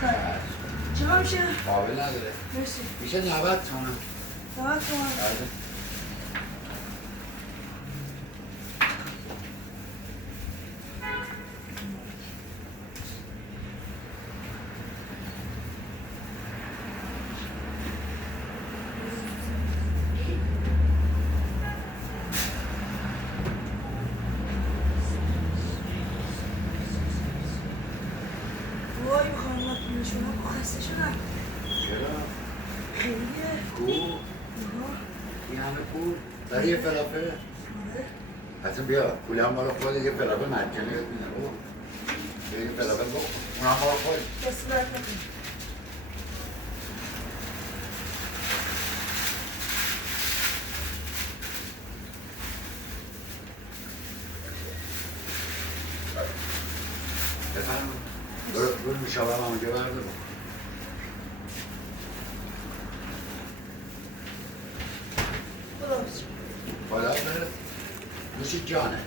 چه میشه؟ قابل نداره. مرسی. میشه 90 تومن. 90 تومن. بله. وای میخوام شما خسته شدم. چرا؟ خیلیه. کو؟ این همه پول؟ برای یه فلافل؟ حتی بیا پولی هم مال خود یه فلافل مجانی بهت میدن. بیا یه فلافل بخور. اون هم مال خود. دست درد نکنه. بفرما. برو میشابه هم اونجا برده بکن. خداحافظ. خدا بره. نوشید جانه.